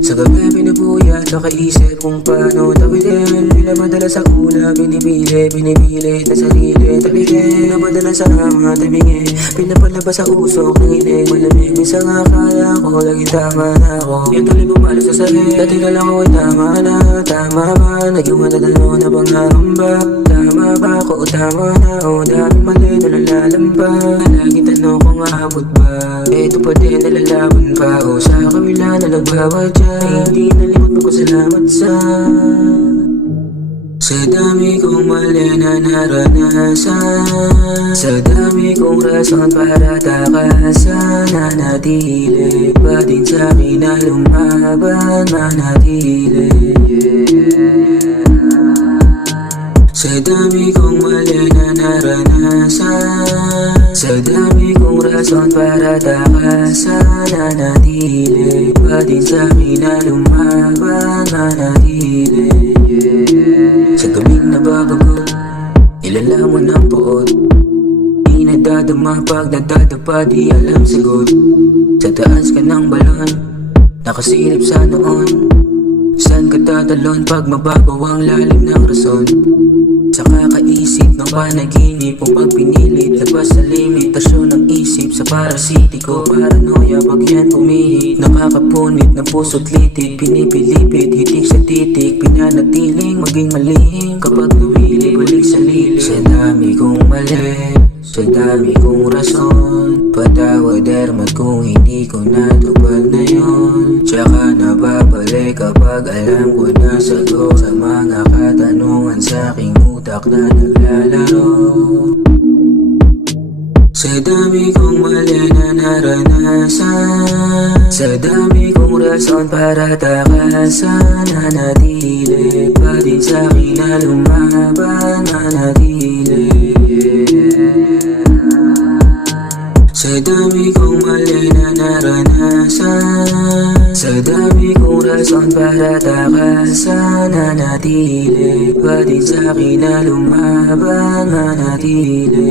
Sa gabi pinupuyat, nakaisip kung paano tawidin. Bila madalas sa una, binibili na sarili. Taligin, napadala sa mga tabingi. Pinapalabas sa usok ng inig. Malamig, minsan akala ko lagi tama na ako. Yung tuloy bumalo sa sarili. Dati ka lang ako'y tama na. Tama ba? Naging madadalo na pangangamba. Tama ba ako o tama na? O daming mali na nalalamba. Laging tanong kung aabot ba? Ito pa din nalalaban pa. O sa kabila na nagbawad dyan. Hindi nalimot magpasalamat sa dami kong mali na naranasan. Sa dami kong rason para takasan. Nanatili pa din sa akin na lumaban. Manatili, sa dami kong mali na naranasan. Sa dami kong rason para takasan. Nanatili pa din sa akin na lumaban. Manatili, sa gabing nababago, nilalaman ng puot. Di nadadama pag nadadapa, di alam sagot. Sa taas ka ng balon, nakasilip sa noon. Saan ka tatalon pag mababaw ang lalim ng rason? Sa kakaisip ng panaginip o pag pinilit, labas sa limitasyon ng isip. Sa parasitiko, paranoia, pag yan pumihit. Nakakapunit ng puso't litit, pinipilipit, hitik sa titik. Pinanatiling maging malihim kapag nawili, balik sa lilit. Sa dami kong mali, sa dami kong rason, patawad dermat kung hindi ko natupad na yun. Tsaka nababalik kapag alam ko na sagot sa mga katanungan sa aking utak na naglalaro. Sa dami kong mali na naranasan, sa dami kong rason para takasan. Nanatili pa din sa akin na lumaban. Manatili, sa dami kong mali na naranasan. Sa dami kong rason para takasan. Nanatili pa din sa akin na lumaban. Manatili,